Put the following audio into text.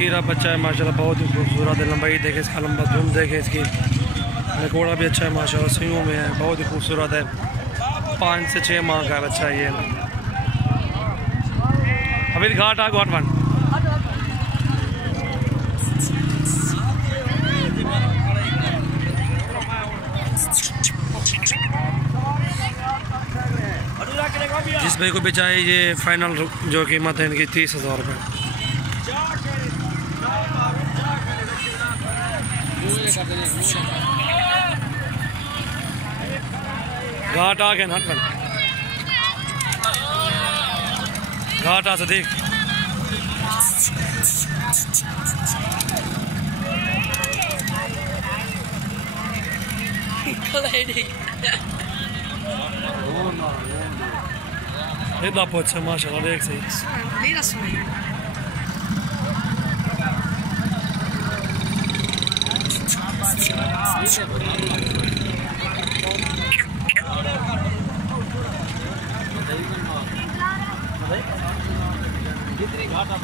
खीरा बच्चा है माशाल्लाह, बहुत ही खूबसूरत है। लंबाई देखे इसका, लंबा धुम देखे इसकी, घोड़ा भी अच्छा है माशाल्लाह, सिंगों में है, बहुत ही खूबसूरत है। 5 से 6 माह का बच्चा है ये। अभी घाट आ घाट वन जिस भाई को बेचा है, ये फाइनल जो कीमत है इनकी 30,000 रुपये। घाट आ गए हटवन, घाट आ सदीक इतना अच्छा माशाल्लाह, देख सही घाटा